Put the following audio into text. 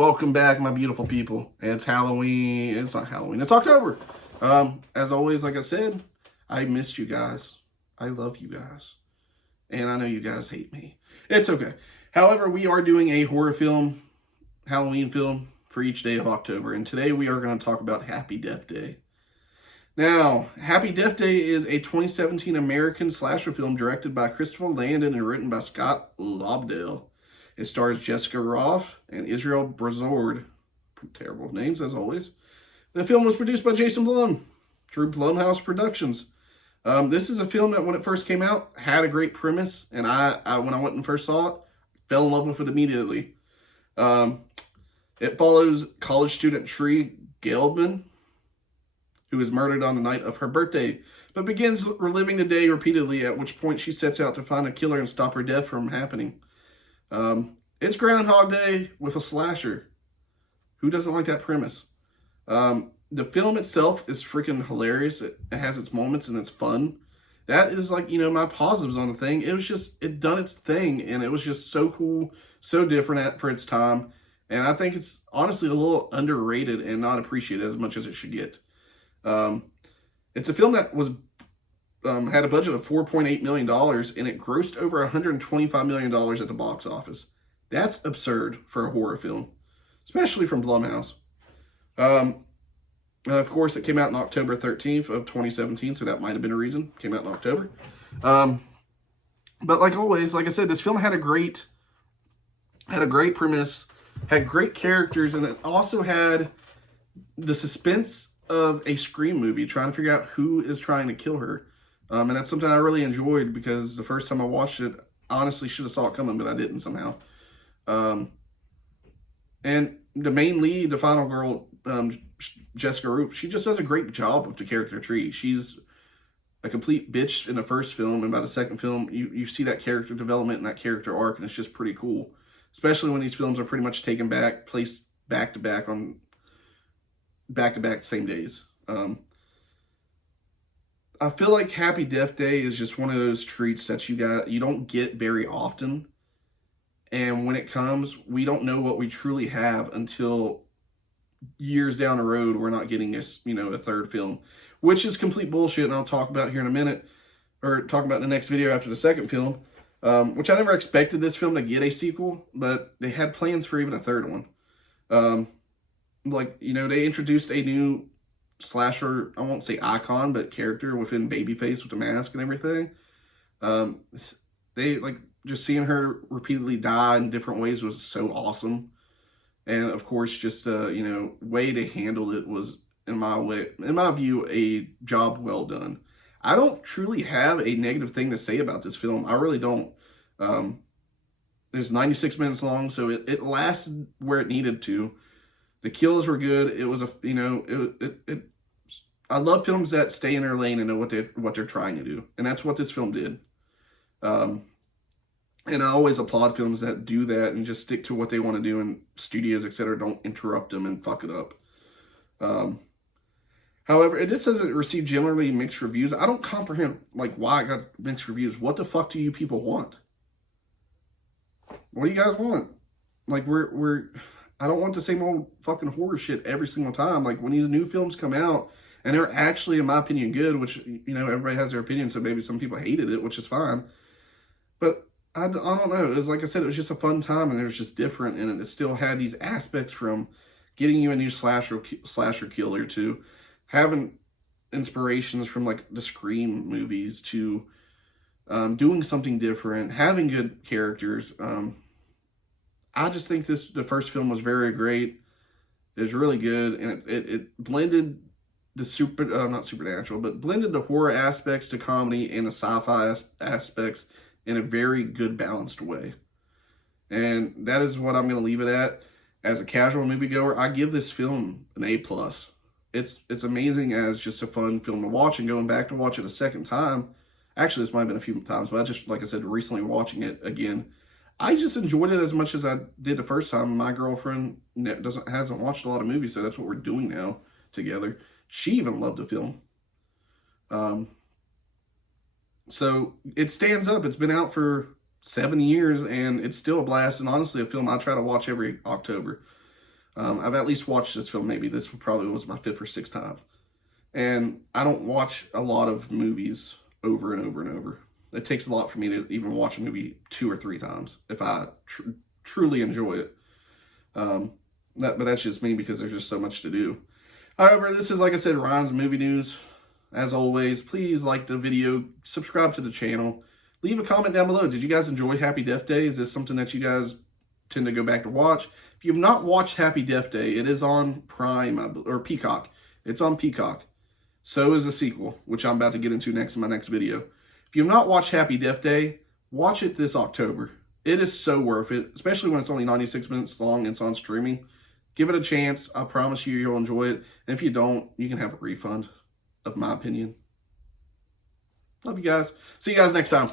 Welcome back, my beautiful people. It's Halloween. It's not Halloween. It's October. As always, like I said, I missed you guys. I love you guys. And I know you guys hate me. It's okay. However, we are doing a horror film, Halloween film, for each day of October. And today we are going to talk about Happy Death Day. Now, Happy Death Day is a 2017 American slasher film directed by Christopher Landon and written by Scott Lobdell. It stars Jessica Rothe and Israel Brazord. Terrible names, as always. The film was produced by Jason Blum, True Blumhouse Productions. This is a film that, when it first came out, had a great premise, and I when I went and first saw it, fell in love with it immediately. It follows college student Tree Gelbman, who is murdered on the night of her birthday, but begins reliving the day repeatedly, at which point she sets out to find a killer and stop her death from happening. It's Groundhog Day with a slasher. Who doesn't like that premise? The film itself is freaking hilarious. It has its moments and it's fun. That is like, my positives on the thing. It done its thing, and it was just so cool, so different for its time. And I think it's honestly a little underrated and not appreciated as much as it should get. It's a film that was had a budget of $4.8 million, and it grossed over $125 million at the box office. That's absurd for a horror film, especially from Blumhouse. Of course, it came out on October 13th of 2017, so that might have been a reason. It came out in October. But like always, like I said, this film had a great premise, had great characters, and it also had the suspense of a Scream movie, trying to figure out who is trying to kill her. And that's something I really enjoyed, because the first time I watched it, honestly should have saw it coming, but I didn't somehow. And the main lead, the final girl, Jessica Rothe, she just does a great job with the character tree. She's a complete bitch in the first film, and by the second film, you see that character development and that character arc, and it's just pretty cool. Especially when these films are pretty much taken back, placed back to back on back-to-back same days. I feel like Happy Death Day is just one of those treats that you don't get very often. And when it comes, we don't know what we truly have until years down the road. We're not getting a third film, which is complete bullshit. And I'll talk about here in a minute, or talk about in the next video after the second film, which I never expected this film to get a sequel, but they had plans for even a third one. They introduced a new slasher, I won't say icon, but character within Babyface with the mask and everything. Just seeing her repeatedly die in different ways was so awesome. And of course, just way they handled it was, in my view, a job well done. I don't truly have a negative thing to say about this film. I really don't. It's 96 minutes long, so it lasted where it needed to. The kills were good. It was I love films that stay in their lane and know what they're trying to do, and that's what this film did. And I always applaud films that do that and just stick to what they want to do, and studios, etc., don't interrupt them and fuck it up. However, it just says it received generally mixed reviews. I don't comprehend why it got mixed reviews. What the fuck do you people want? What do you guys want? I don't want the same old fucking horror shit every single time. When these new films come out, and they're actually, in my opinion, good, which, everybody has their opinion, so maybe some people hated it, which is fine. But I don't know. It was, like I said, it was just a fun time, and it was just different, and it still had these aspects, from getting you a new slasher killer to having inspirations from, the Scream movies to doing something different, having good characters. I just think the first film was very great. It was really good, and it blended the not supernatural, but blended the horror aspects to comedy and the sci-fi aspects in a very good, balanced way. And that is what I'm going to leave it at. As a casual moviegoer, I give this film an A+. It's amazing as just a fun film to watch, and going back to watch it a second time. Actually, this might have been a few times, but I just, like I said, recently watching it again, I just enjoyed it as much as I did the first time. My girlfriend hasn't watched a lot of movies, so that's what we're doing now together. She even loved the film. So it stands up. It's been out for 7 years, and it's still a blast, and honestly a film I try to watch every October. I've at least watched this film. Maybe this probably was my 5th or 6th time. And I don't watch a lot of movies over and over and over. It takes a lot for me to even watch a movie 2 or 3 times if I truly enjoy it. But that's just me because there's just so much to do. However, this is, like I said, Ryan's Movie News. As always, please like the video, subscribe to the channel, leave a comment down below. Did you guys enjoy Happy Death Day? Is this something that you guys tend to go back to watch? If you have not watched Happy Death Day, it is on Prime or Peacock. It's on Peacock. So is the sequel, which I'm about to get into next in my next video. If you have not watched Happy Death Day, watch it this October. It is so worth it, especially when it's only 96 minutes long and it's on streaming. Give it a chance. I promise you, you'll enjoy it. And if you don't, you can have a refund, of my opinion. Love you guys. See you guys next time.